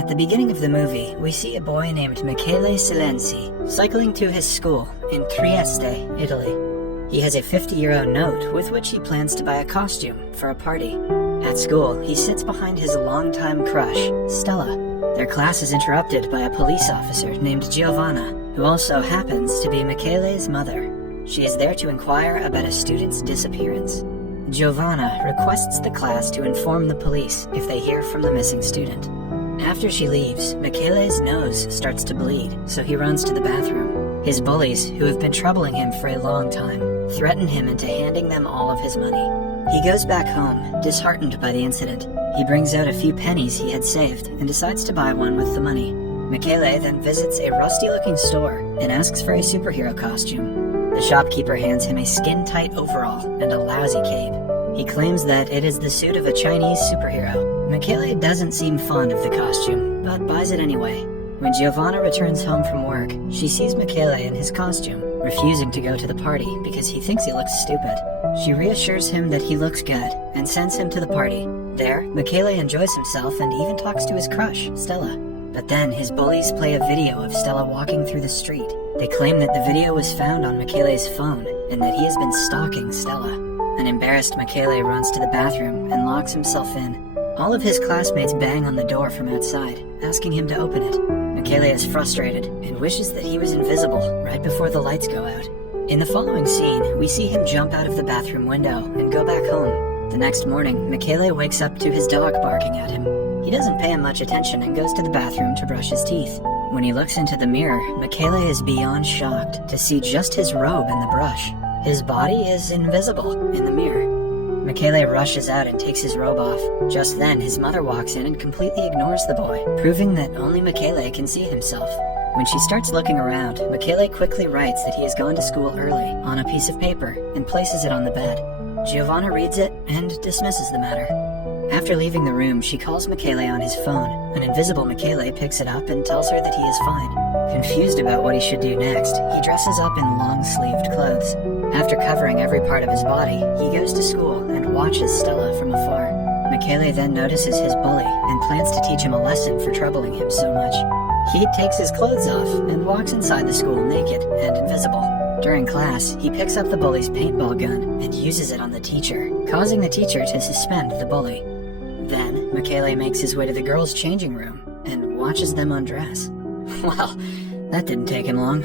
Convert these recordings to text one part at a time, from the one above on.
At the beginning of the movie, we see a boy named Michele Silenzi cycling to his school in Trieste, Italy. He has a 50-euro note with which he plans to buy a costume for a party. At school, he sits behind his longtime crush, Stella. Their class is interrupted by a police officer named Giovanna, who also happens to be Michele's mother. She is there to inquire about a student's disappearance. Giovanna requests the class to inform the police if they hear from the missing student. After she leaves, Michele's nose starts to bleed, so he runs to the bathroom. His bullies, who have been troubling him for a long time, threaten him into handing them all of his money. He goes back home, disheartened by the incident. He brings out a few pennies he had saved and decides to buy one with the money. Michele then visits a rusty-looking store and asks for a superhero costume. The shopkeeper hands him a skin-tight overall and a lousy cape. He claims that it is the suit of a Chinese superhero. Michele doesn't seem fond of the costume, but buys it anyway. When Giovanna returns home from work, she sees Michele in his costume, refusing to go to the party because he thinks he looks stupid. She reassures him that he looks good and sends him to the party. There, Michele enjoys himself and even talks to his crush, Stella. But then his bullies play a video of Stella walking through the street. They claim that the video was found on Michele's phone and that he has been stalking Stella. An embarrassed Michele runs to the bathroom and locks himself in. All of his classmates bang on the door from outside, asking him to open it. Michele is frustrated and wishes that he was invisible right before the lights go out. In the following scene, we see him jump out of the bathroom window and go back home. The next morning, Michele wakes up to his dog barking at him. He doesn't pay him much attention and goes to the bathroom to brush his teeth. When he looks into the mirror, Michele is beyond shocked to see just his robe in the brush. His body is invisible in the mirror. Michele rushes out and takes his robe off. Just then, his mother walks in and completely ignores the boy, proving that only Michele can see himself. When she starts looking around, Michele quickly writes that he has gone to school early on a piece of paper and places it on the bed. Giovanna reads it and dismisses the matter. After leaving the room, she calls Michele on his phone. An invisible Michele picks it up and tells her that he is fine. Confused about what he should do next, he dresses up in long-sleeved clothes. After covering every part of his body, he goes to school and watches Stella from afar. Michele then notices his bully and plans to teach him a lesson for troubling him so much. He takes his clothes off and walks inside the school naked and invisible. During class, he picks up the bully's paintball gun and uses it on the teacher, causing the teacher to suspend the bully. Then, Michele makes his way to the girls' changing room and watches them undress. Well, that didn't take him long.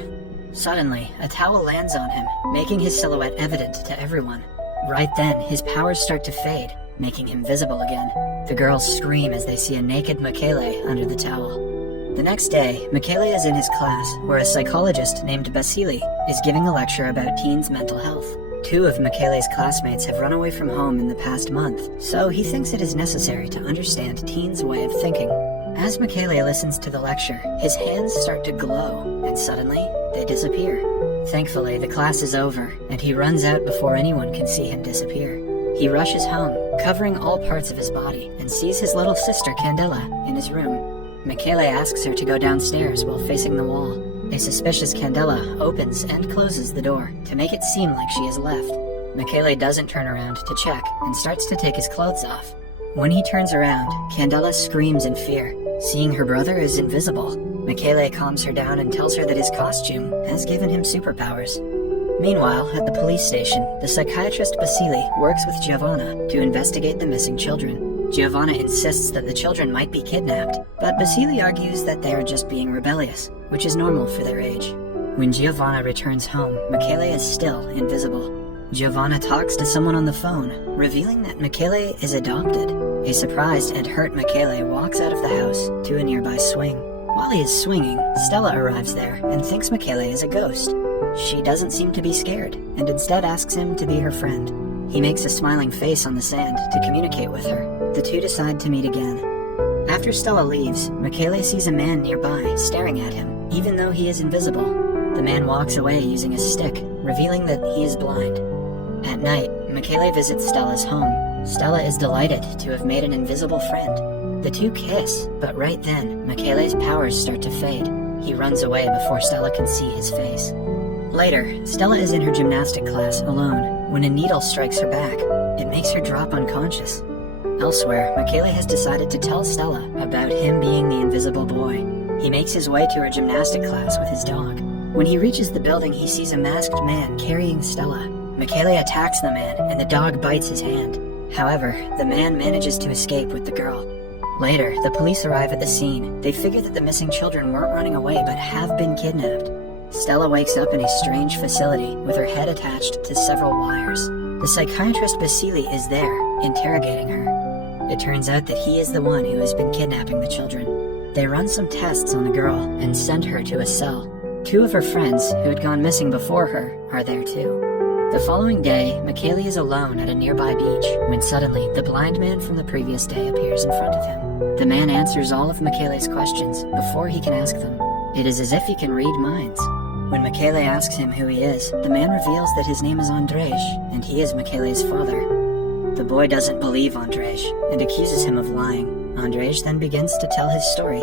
Suddenly, a towel lands on him, making his silhouette evident to everyone. Right then, his powers start to fade, making him visible again. The girls scream as they see a naked Michele under the towel. The next day, Michele is in his class, where a psychologist named Basili is giving a lecture about teens' mental health. 2 of Michele's classmates have run away from home in the past month, so he thinks it is necessary to understand teens' way of thinking. As Michele listens to the lecture, his hands start to glow, and suddenly, they disappear. Thankfully, the class is over, and he runs out before anyone can see him disappear. He rushes home, covering all parts of his body, and sees his little sister Candela in his room. Michele asks her to go downstairs while facing the wall. A suspicious Candela opens and closes the door to make it seem like she has left. Michele doesn't turn around to check and starts to take his clothes off. When he turns around, Candela screams in fear. Seeing her brother is invisible, Michele calms her down and tells her that his costume has given him superpowers. Meanwhile, at the police station, the psychiatrist Basili works with Giovanna to investigate the missing children. Giovanna insists that the children might be kidnapped, but Basili argues that they are just being rebellious, which is normal for their age. When Giovanna returns home, Michele is still invisible. Giovanna talks to someone on the phone, revealing that Michele is adopted. A surprised and hurt Michele walks out of the house to a nearby swing. While he is swinging, Stella arrives there and thinks Michele is a ghost. She doesn't seem to be scared, and instead asks him to be her friend. He makes a smiling face on the sand to communicate with her. The 2 decide to meet again. After Stella leaves, Michele sees a man nearby staring at him, even though he is invisible. The man walks away using a stick, revealing that he is blind. At night, Michele visits Stella's home. Stella is delighted to have made an invisible friend. The 2 kiss, but right then, Michele's powers start to fade. He runs away before Stella can see his face. Later, Stella is in her gymnastic class alone when a needle strikes her back. It makes her drop unconscious. Elsewhere, Michele has decided to tell Stella about him being the invisible boy. He makes his way to her gymnastic class with his dog. When he reaches the building, he sees a masked man carrying Stella. Michele attacks the man, and the dog bites his hand. However, the man manages to escape with the girl. Later, the police arrive at the scene. They figure that the missing children weren't running away but have been kidnapped. Stella wakes up in a strange facility with her head attached to several wires. The psychiatrist Basili is there, interrogating her. It turns out that he is the one who has been kidnapping the children. They run some tests on the girl and send her to a cell. 2 of her friends, who had gone missing before her, are there too. The following day, Michele is alone at a nearby beach when suddenly the blind man from the previous day appears in front of him. The man answers all of Michele's questions before he can ask them. It is as if he can read minds. When Michele asks him who he is, the man reveals that his name is Andrzej, and he is Michele's father. The boy doesn't believe Andrzej and accuses him of lying. Andrzej then begins to tell his story.